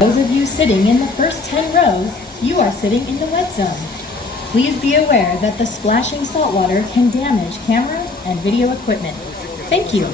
Those of you sitting in the first 10 rows, you are sitting in the wet zone. Please be aware that the splashing saltwater can damage camera and video equipment. Thank you.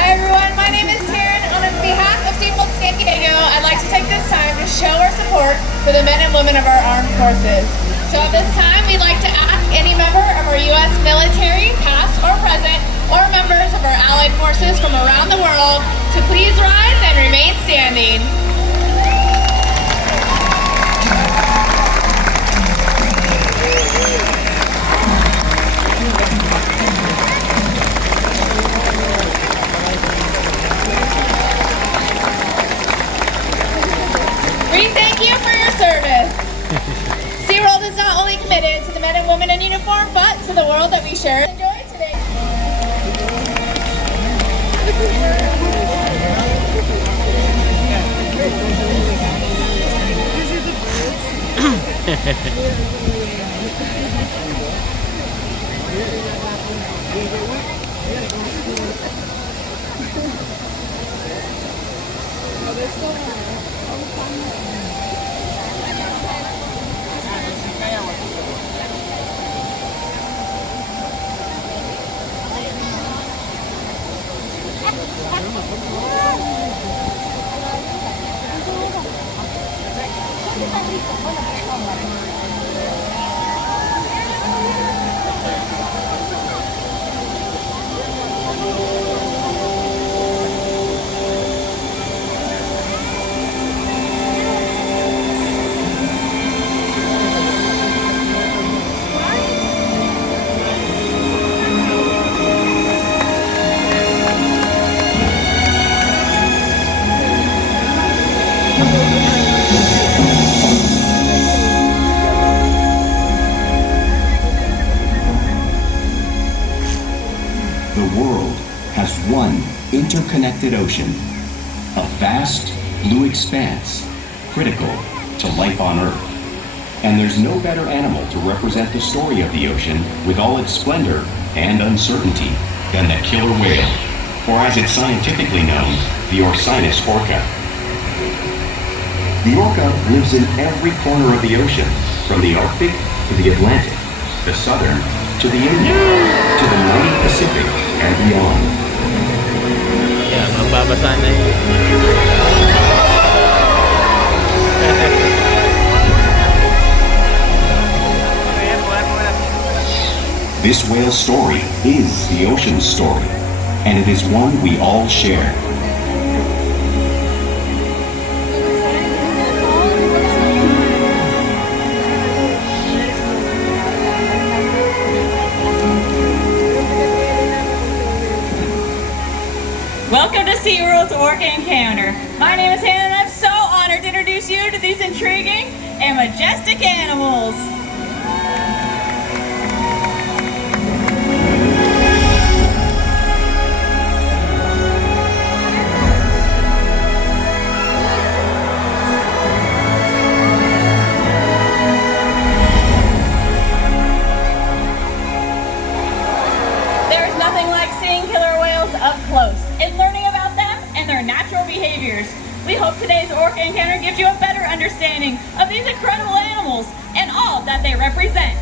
Hi everyone, my name is Taryn. On behalf of SeaWorld San Diego, I'd like to take this time to show our support for the men and women of our armed forces. So at this time, we'd like to ask any member of our U.S. military, past or present, or members of our allied forces from around the world to please rise and remain standing. We thank you for your service. SeaWorld is not only committed to the men and women in uniform, but to the world that we share. Enjoy today. The world has one interconnected ocean, a vast blue expanse critical to life on Earth. And there's no better animal to represent the story of the ocean with all its splendor and uncertainty than the killer whale, or as it's scientifically known, the ORCA. The orca lives in every corner of the ocean, from the Arctic to the Atlantic, the Southern to the Indian, to the mighty Pacific and beyond. Ya, magbabasa na yun. This whale's story is the ocean's story, and it is one we all share. Welcome to SeaWorld's Orca Encounter. My name is Hannah and I'm so honored to introduce you to these intriguing and majestic animals. There is nothing like seeing killer whales up close and learning about them and their natural behaviors. We hope today's Orca Encounter gives you a better understanding of these incredible animals and all that they represent.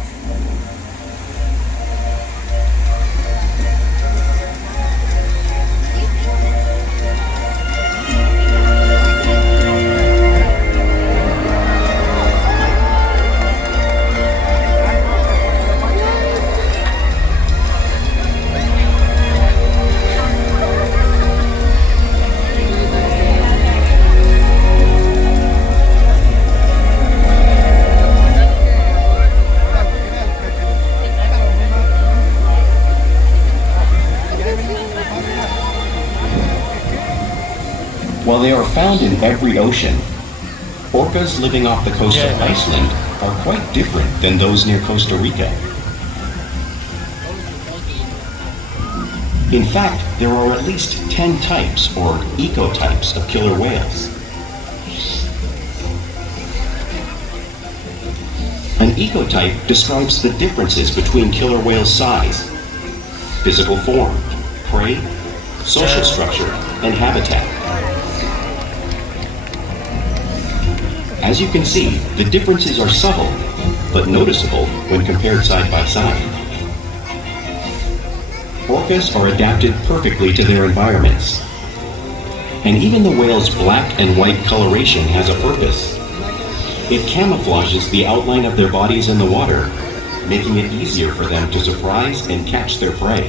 While they are found in every ocean, orcas living off the coast of Iceland are quite different than those near Costa Rica. In fact, there are at least 10 types or ecotypes of killer whales. An ecotype describes the differences between killer whales' size, physical form, prey, social structure, and habitat. As you can see, the differences are subtle, but noticeable when compared side by side. Orcas are adapted perfectly to their environments. And even the whale's black and white coloration has a purpose. It camouflages the outline of their bodies in the water, making it easier for them to surprise and catch their prey.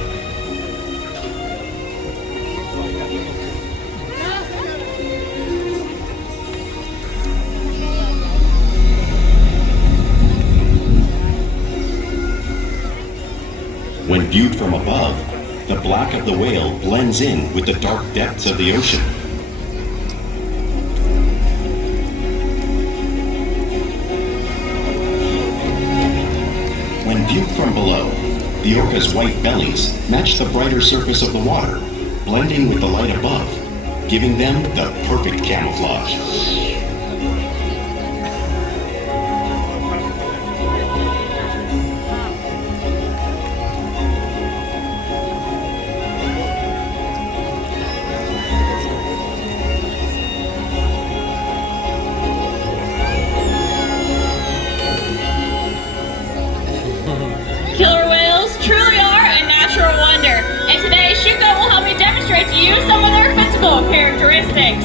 When viewed from above, the black of the whale blends in with the dark depths of the ocean. When viewed from below, the orca's white bellies match the brighter surface of the water, blending with the light above, giving them the perfect camouflage. Killer whales truly are a natural wonder, and today Shuko will help me demonstrate to you some of their physical characteristics.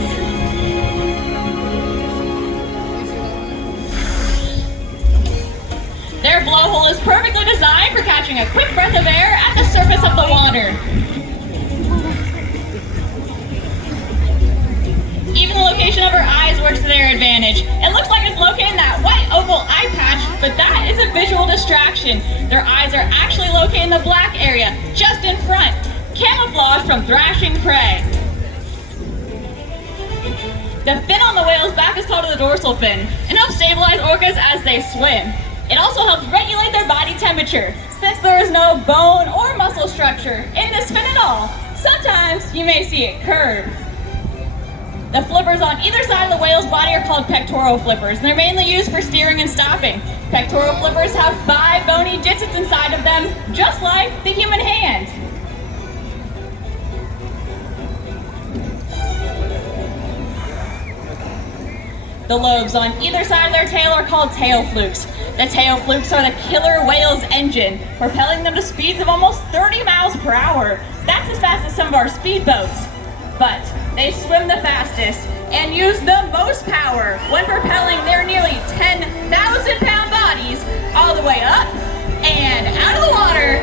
Their blowhole is perfectly designed for catching a quick breath of air at the surface of the water. Even the location of her eyes works to their advantage. It looks like it's located in that white oval eye patch, but that is a visual distraction. Their eyes are actually located in the black area, just in front, camouflage from thrashing prey. The fin on the whale's back is called the dorsal fin, and helps stabilize orcas as they swim. It also helps regulate their body temperature, since there is no bone or muscle structure in this fin at all. Sometimes you may see it curved. The flippers on either side of the whale's body are called pectoral flippers, and they're mainly used for steering and stopping. Pectoral flippers have 5 bony digits inside of them, just like the human hand. The lobes on either side of their tail are called tail flukes. The tail flukes are the killer whale's engine, propelling them to speeds of almost 30 miles per hour. That's as fast as some of our speedboats. But they swim the fastest and use the most power when propelling their nearly 10,000-pound bodies all the way up and out of the water.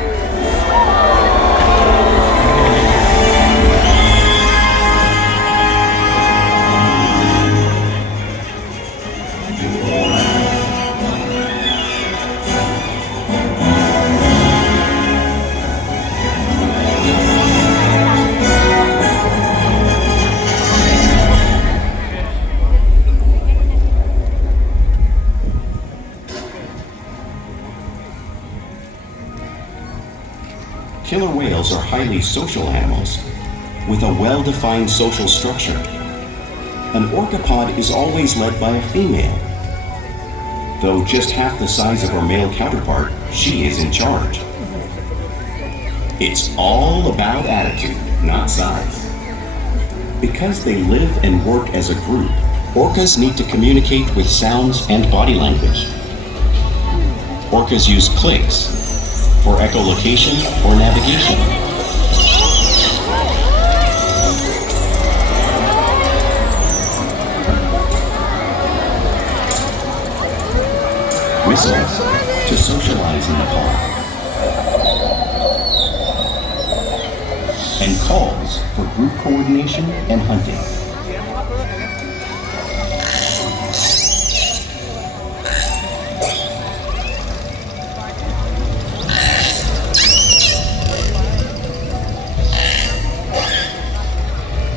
Killer whales are highly social animals with a well-defined social structure. An orcapod is always led by a female. Though just half the size of her male counterpart, she is in charge. It's all about attitude, not size. Because they live and work as a group, orcas need to communicate with sounds and body language. Orcas use clicks for echolocation or navigation. Whistles to socialize in the pod. And calls for group coordination and hunting.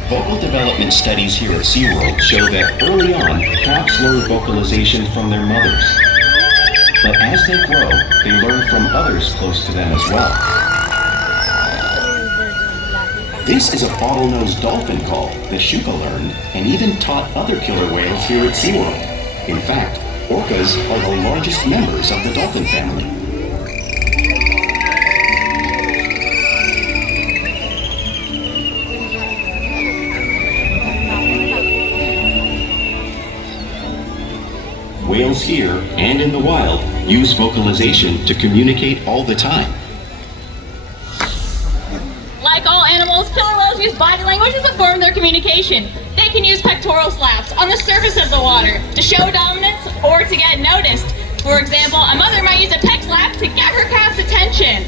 Vocal development studies here at SeaWorld show that early on, calves learn vocalization from their mothers. But as they grow, they learn from others close to them as well. This is a bottlenose dolphin call that Shuka learned and even taught other killer whales here at SeaWorld. In fact, orcas are the largest members of the dolphin family. Whales here and in the wild use vocalization to communicate all the time. Like all animals, killer whales use body language as a form of their communication. They can use pectoral slaps on the surface of the water to show dominance or to get noticed. For example, a mother might use a pec slap to get her calf's attention.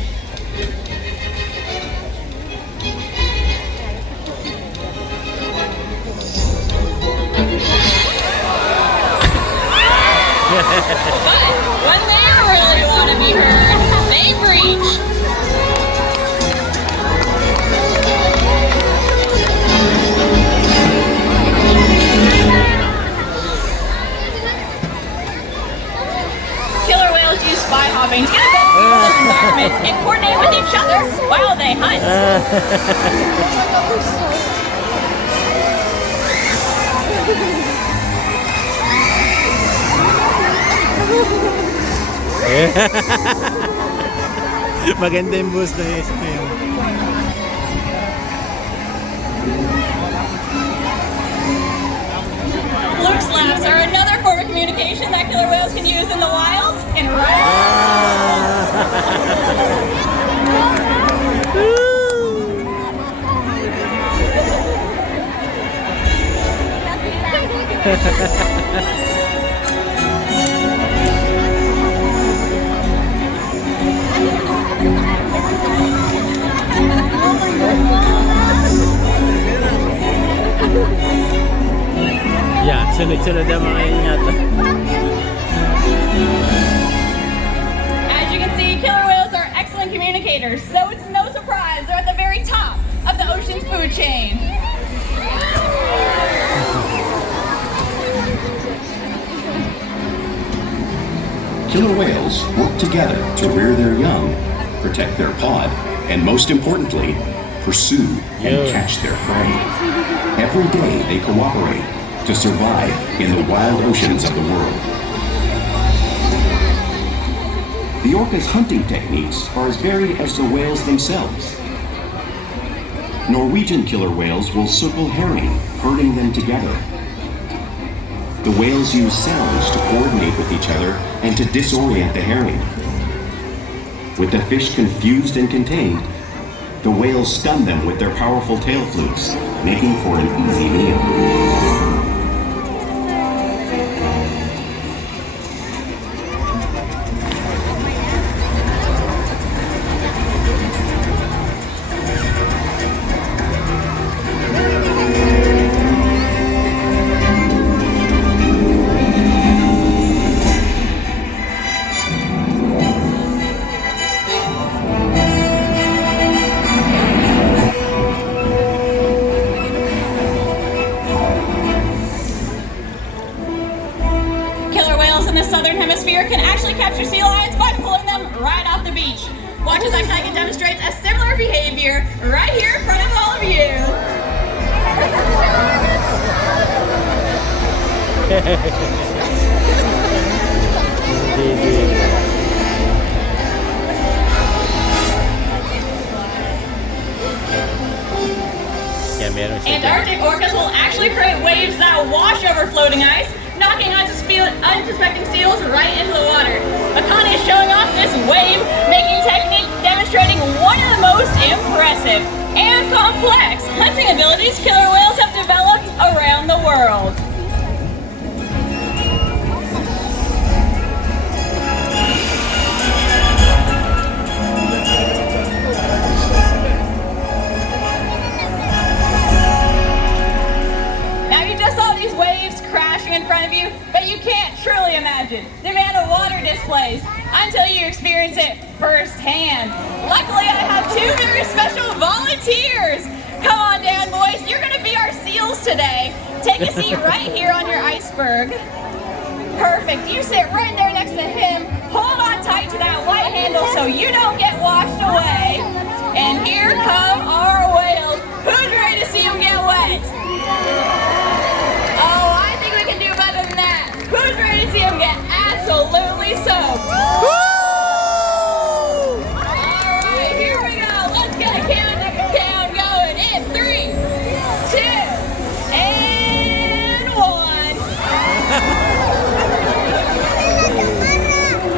But when they really want to be heard, they breach. Killer whales use spy hopping to get a better view of their environment and coordinate with each other while they hunt. Maganda yung boost na yung spin. Fluke slaps are another form of communication that killer whales can use in the wild and Yeah, sunod-sunod ang mga inyata. As you can see, killer whales are excellent communicators, so it's no surprise they're at the very top of the ocean's food chain. Killer whales work together to rear their young, protect their pod, and most importantly, pursue and catch their prey. Every day they cooperate to survive in the wild oceans of the world. The orca's hunting techniques are as varied as the whales themselves. Norwegian killer whales will circle herring, herding them together. The whales use sounds to coordinate with each other and to disorient the herring. With the fish confused and contained, the whales stun them with their powerful tail flukes, making for an easy meal. Can actually capture sea lions by pulling them right off the beach. Watch as Excitement demonstrates a similar behavior right here in front of all of you. Antarctic orcas will actually create waves that wash over floating ice, knocking unsuspecting seals right into the water. Akane is showing off this wave-making technique, demonstrating one of the most impressive and complex hunting abilities killer whales have developed around the world. In front of you, but you can't truly imagine the amount of water displays until you experience it firsthand. Luckily, I have two very special volunteers. Come on down, boys. You're going to be our sea seals today, take a seat right here on your iceberg. Perfect. You sit right there next to him. Hold on tight to that white handle so you don't get washed away. And here come our whales. Who's ready to see them get wet? Oh, I think we can do better than that. Who's ready to see them get absolutely soaked? Alright, here we go. Let's get a countdown going in 3, 2, and 1.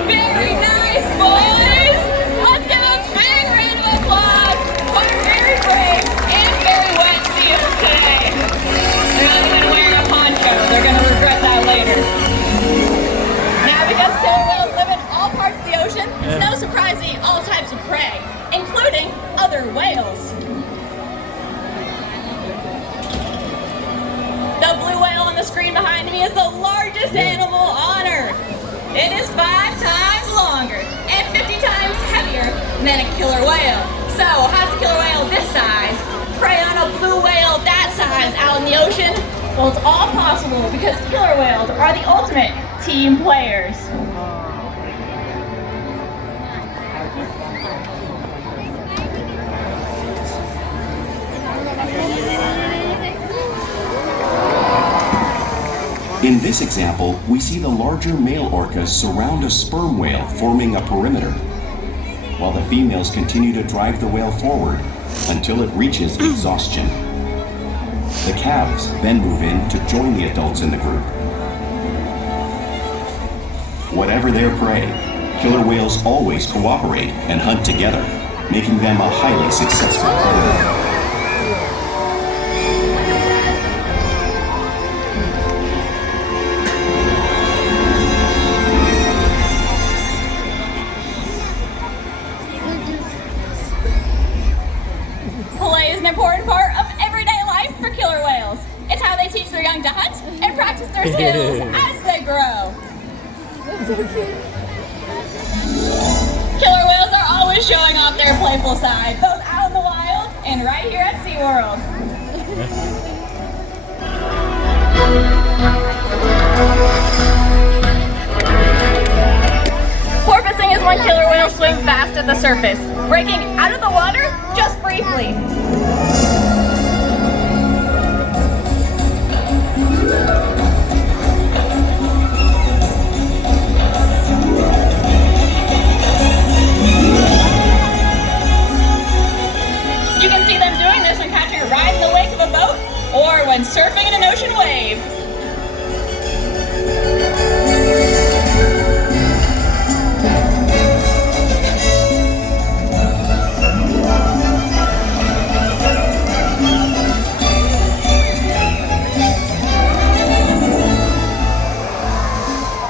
Very nice, boys. Let's give a big round of applause for very brave and very wet seals today. They're not even wearing a poncho. They're going to regret that later. Now, because killer whales live in all parts of the ocean, it's no surprise they eat all types of prey, including other whales. The blue whale on the screen behind me is the largest animal on Earth. It is 5 times longer and 50 times heavier than a killer whale. So, how's a killer whale this size prey on a blue whale that size out in the ocean? Well, it's all possible because killer whales are the ultimate team players. In this example, we see the larger male orcas surround a sperm whale, forming a perimeter, while the females continue to drive the whale forward until it reaches exhaustion. The calves then move in to join the adults in the group. Whatever their prey, killer whales always cooperate and hunt together, making them a highly successful predator. Play is an important part of everyday life for killer whales. It's how they teach their young to hunt and practice their skills as they grow. Killer whales are always showing off their playful side, both out in the wild and right here at SeaWorld. Porpoising is when killer whales swim fast at the surface, breaking out of the water just briefly. You can see them doing this when catching a ride in the wake of a boat or when surfing in an ocean wave.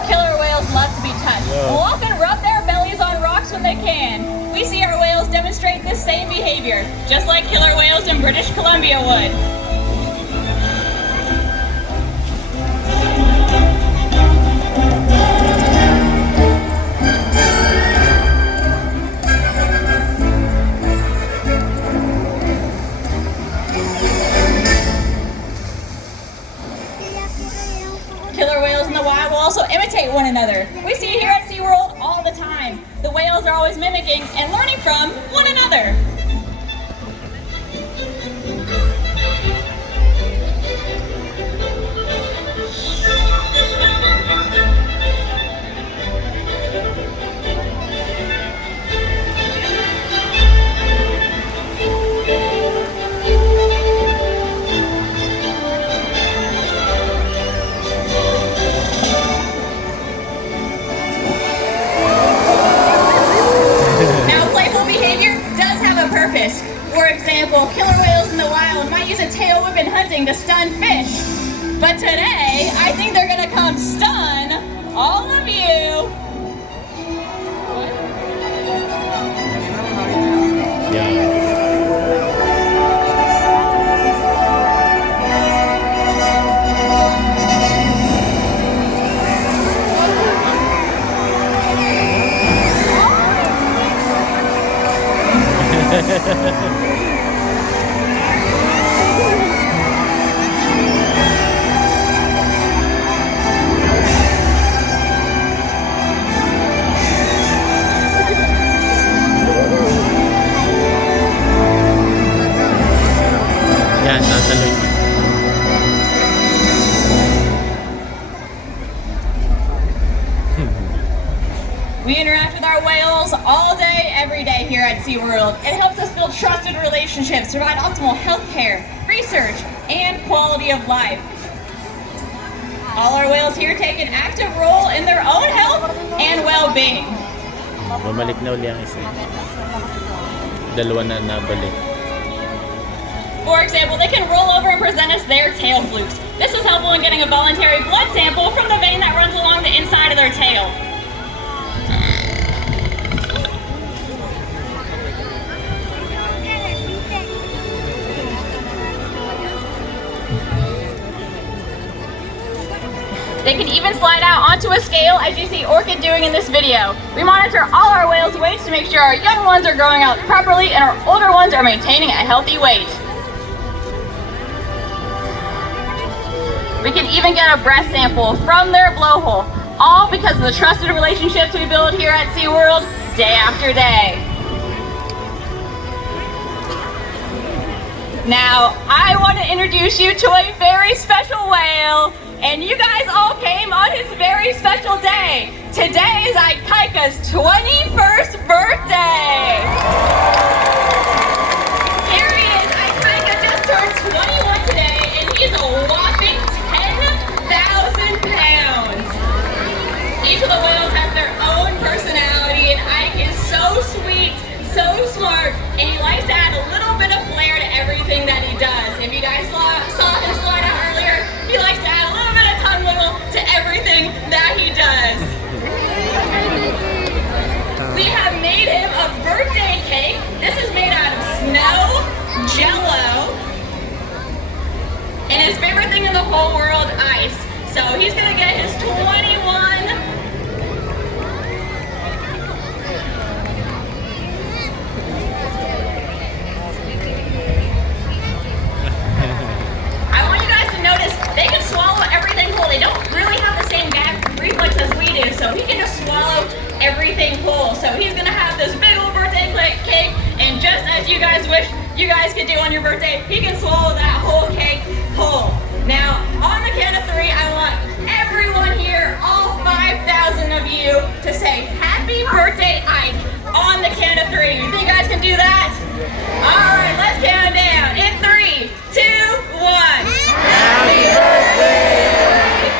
Killer whales love to be touched. Will often rub their bellies on rocks when they can. We see our whales demonstrate this same behavior, just like killer whales in British Columbia would. Killer whales in the wild will also imitate one another. We see it here at SeaWorld all the time. The whales are always mimicking and learning from one another. Purpose. For example, killer whales in the wild might use a tail whip in hunting to stun fish. But today, I think they're gonna come stun all of you. We interact with our whales all day, every day here at SeaWorld. It helps us build trusted relationships, provide optimal health care, research, and quality of life. All our whales here take an active role in their own health and well-being. Bumalik na uli ang isa. Dalawa na nabalik. For example, they can roll over and present us their tail flukes. This is helpful in getting a voluntary blood sample from the vein that runs along the inside of their tail. They can even slide out onto a scale, as you see ORCA doing in this video. We monitor all our whales' weights to make sure our young ones are growing out properly and our older ones are maintaining a healthy weight. We can even get a breath sample from their blowhole, all because of the trusted relationships we build here at SeaWorld day after day. Now, I want to introduce you to a very special whale, and you guys all came on his very special day. Today is Ikaika's 21st birthday. Here he is. Ikaika just turned 21 today, and he's a whopping 10,000 pounds. Each of the whales has their own personality, and Ike is so sweet, so smart, and he likes to add a little bit of flair to everything that he does. If you guys saw him slide out earlier, he likes to add a little bit of tongue wiggle to everything that he does. We have made him a birthday cake. This is made out of snow, Jell-O, and his favorite thing in the whole world, ice. So he's gonna get his 21. I want you guys to notice they can swallow everything whole. They don't really have the same gag reflex as we do, so he can just swallow everything whole. So he's gonna have this big old birthday cake, and just as you guys wish you guys could do on your birthday, he can swallow that whole cake whole. Now, on the count of 3, I want everyone here, all 5,000 of you, to say happy birthday, Ike, on the count of 3. You think you guys can do that? All right, let's count down. In 3, 2, 1. Happy birthday!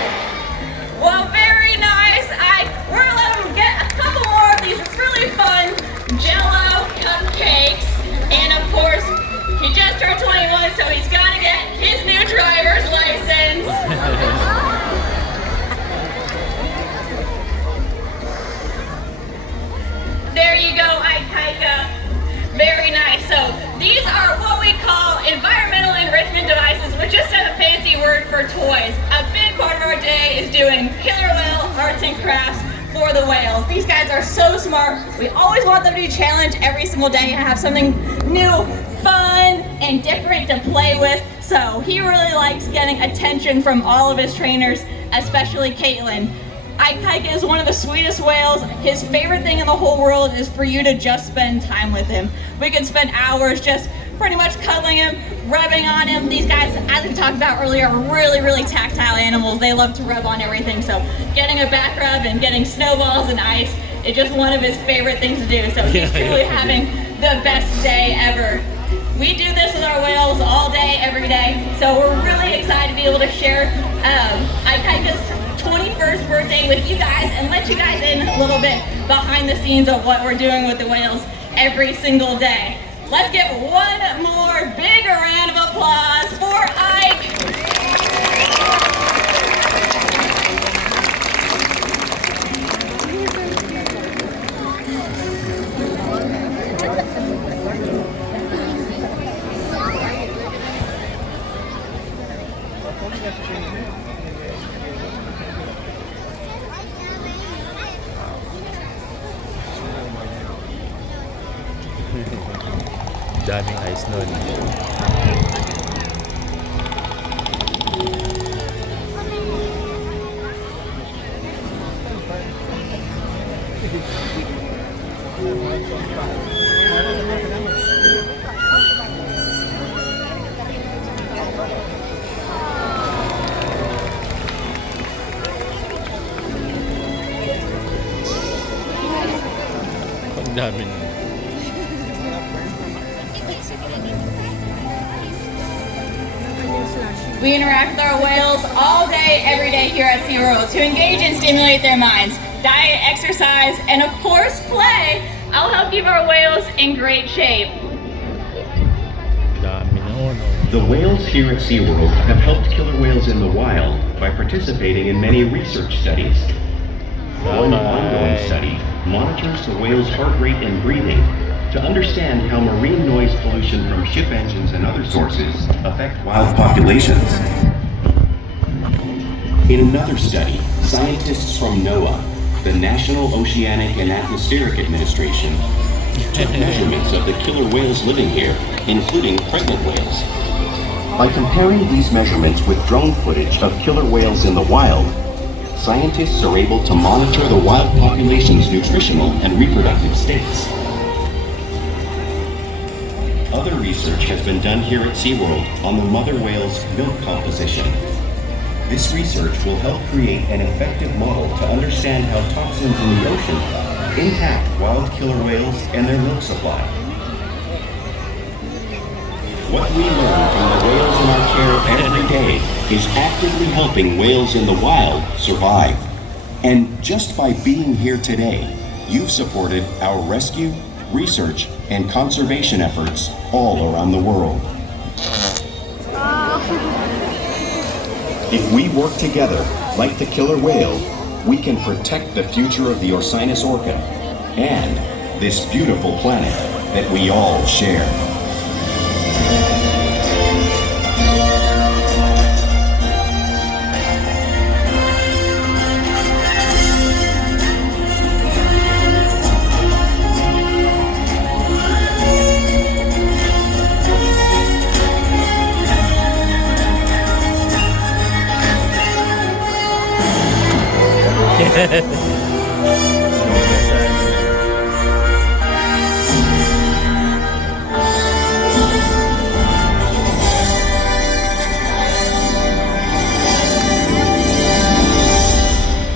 Well, very nice, Ike. We're gonna let him get a couple more of these really fun Jell-O cupcakes. And of course, he just turned 21, so he's got to get his new driver's license. There you go, Ikaika. Very nice. So these are what we call environmental enrichment devices, which is a fancy word for toys. A big part of our day is doing killer whale arts and crafts for the whales. These guys are so smart. We always want them to be challenged every single day and have something new, fun, and different to play with. So he really likes getting attention from all of his trainers, especially Caitlin. Ikaika is one of the sweetest whales. His favorite thing in the whole world is for you to just spend time with him. We can spend hours just pretty much cuddling him, rubbing on him. These guys, as we talked about earlier, are really, really tactile animals. They love to rub on everything. So getting a back rub and getting snowballs and ice is just one of his favorite things to do. So he's truly having the best day ever. We do this with our whales all day, every day. So we're really excited to be able to share Ikaika's 21st birthday with you guys and let you guys in a little bit behind the scenes of what we're doing with the whales every single day. Let's give one more big round of applause for Ike. Daming ice nun. Dami na. We interact with our whales all day, every day here at SeaWorld to engage and stimulate their minds. Diet, exercise, and of course play. I'll help keep our whales in great shape. Dami na, no? The whales here at SeaWorld have helped killer whales in the wild by participating in many research studies. One ongoing study monitors the whale's heart rate and breathing to understand how marine noise pollution from ship engines and other sources affect wild populations. In another study, scientists from NOAA, the National Oceanic and Atmospheric Administration, took measurements of the killer whales living here, including pregnant whales. By comparing these measurements with drone footage of killer whales in the wild, scientists are able to monitor the wild population's nutritional and reproductive states. Other research has been done here at SeaWorld on the mother whale's milk composition. This research will help create an effective model to understand how toxins in the ocean impact wild killer whales and their milk supply. What we learn from the whales in our care every day is actively helping whales in the wild survive. And just by being here today, you've supported our rescue, research, and conservation efforts all around the world. If we work together, like the killer whale, we can protect the future of the Orcinus orca and this beautiful planet that we all share.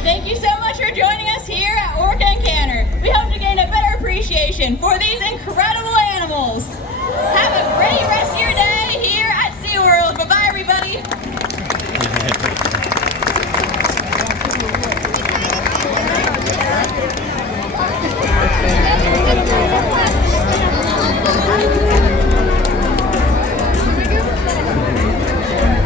Thank you so much for joining us here at Orca Encounter. We hope to gain a better appreciation for these incredible animals. Have a